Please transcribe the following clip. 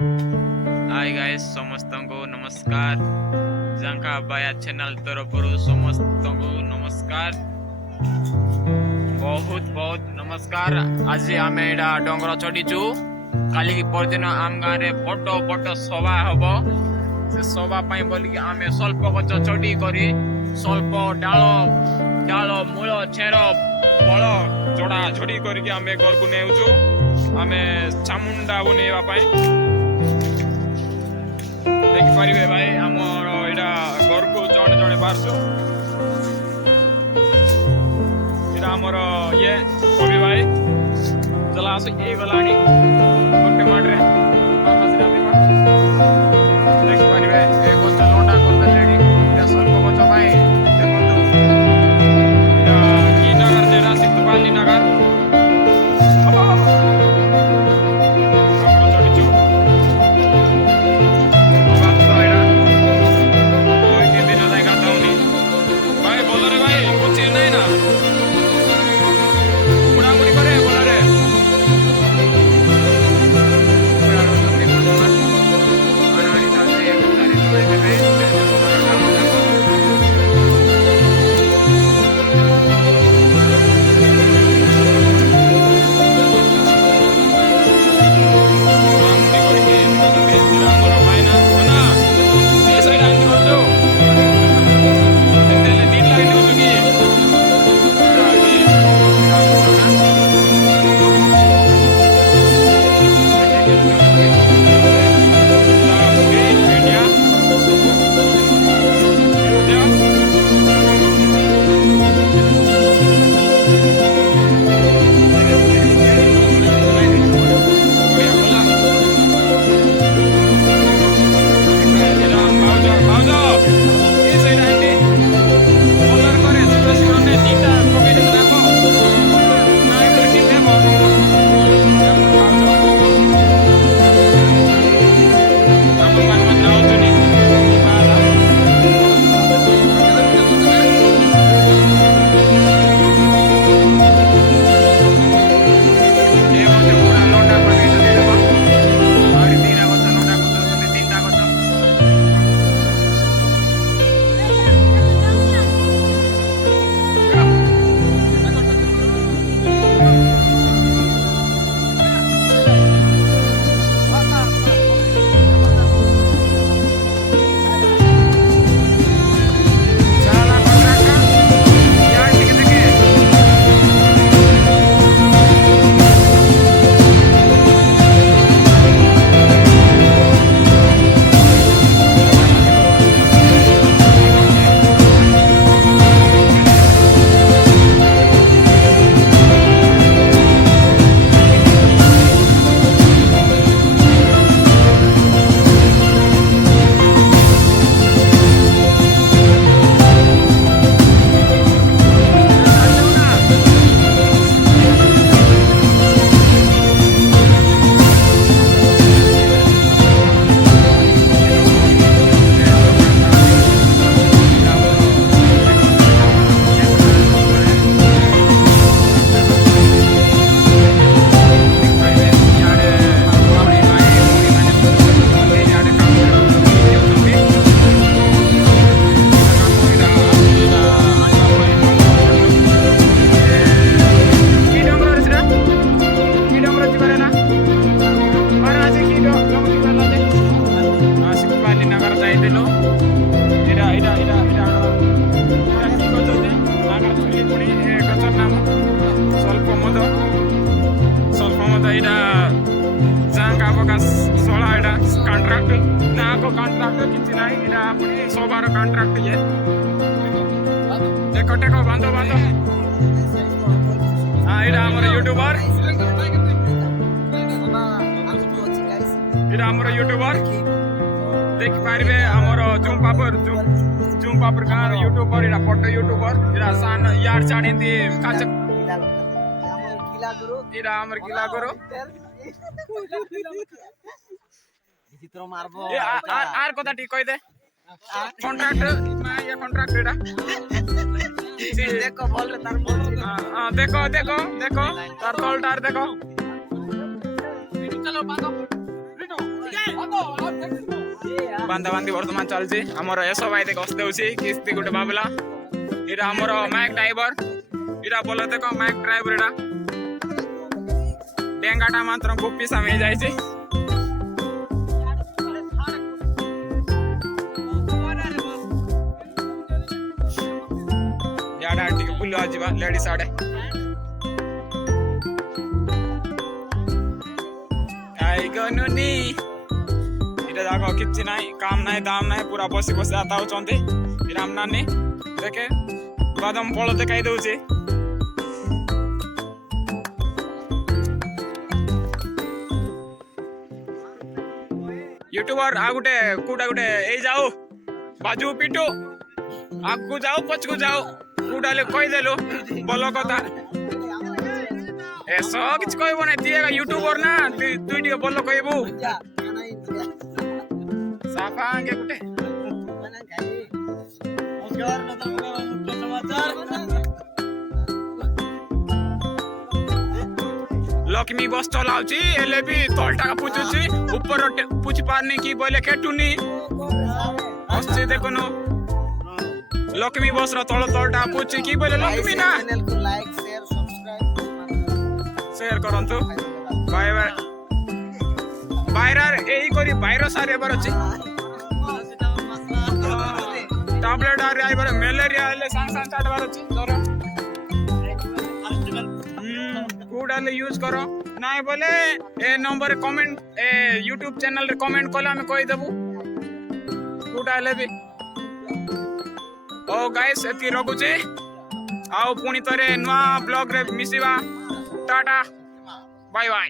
Hi guys समस्त को नमस्कार जांका बाया चैनल तरफरु समस्त को नमस्कार बहुत बहुत नमस्कार। आज आम एडा डंगर चढ़ीचु काली की परदिन आम गाँव में बड़ बड़ सभा हम से सभा बोलिक आम स्वल्प गच चढ़ी कर स्वल्प डाल डाल मूल छेर फल चढ़ा झड़ी करके आम घर को नेउचु आम चामुंडा बनवाई देखिपारे भाई आमर यहाँ घर को जड़े जड़े बाहरसु यहाँ आमर ये कवि भाई चला आस ये गला गोटे माटे देखिपारे गच लंडा करदे स्वल्प गच भाई देखो कि नगर जेरा सिद्धपाली नगर सबार कॉन्ट्रैक्ट ये टेको टेको बांधो बांधो हाँ इड़ा हमर यूट्यूबर इड़ा हमर यूट्यूबर देखि पारिबे हमर जूम पापर गाँव यूट्यूबर इड़ा फोटो यूट्यूबर इड़ा सान यार चाणिंदी काच इड़ा हमर गिला करो चित्र मारबो आर कथा ठीक कहि दे कॉन्ट्रैक्ट ये कॉन्ट्रैक्ट एटा देखो बोल रे तार बोल हां देखो देखो देखो तार तोल तार देखो चलो बांधो बांधा बांधी बर्तमान चलती आमर एस भाई देख हस दे किस्ती गोटे बाबला इरा आमर माइक ड्राइवर इरा बोल देख माइक ड्राइवर इरा डेंगाटा मात्र गोपी समय जाइए याडा टिके बुलिया जिबा लेडीज आडे आई गनुनी इटा जाको किछि नाही काम नाही दाम नाही पूरा बसी बसी आता होचंती राम नानी देखे बादाम फल देखाई दउछि यूट्यूबर आ गुटे कुटा गुटे ए जाओ बाजू पिटू आगु जाओ पछकु जाओ कुटाले कहि देलो बोलो कथा एसो किछ कहबो नै ती यूट्यूबर ना तू टिके बोलो कहबो साफा आगे गुटे लक्ष्मी बस चलाउची एले भी तलटा पुछुची ऊपर पुछ पारनी की बोले केटुनी हस्ते देखनो लक्ष्मी बस रो तलटा पुछी की बोले लक्ष्मी ना चैनल को लाइक शेयर सब्सक्राइब शेयर करंतु बाय बाय बायरार एई करी वायरस आरे बर अछि टैबलेट आरे आइ बर मलेरिया ले सांग सांग चाटबार अछि जरा कूडाले यूज करो नाइ बोले ए नंबर कमेंट ए YouTube चैनल रे कमेंट कोला हम कहि देबु कूडाले भी ओ गाइस एति रखुची आओ पुणी तरे नुआ ब्लॉग रे मिसिबा टाटा बाय बाय।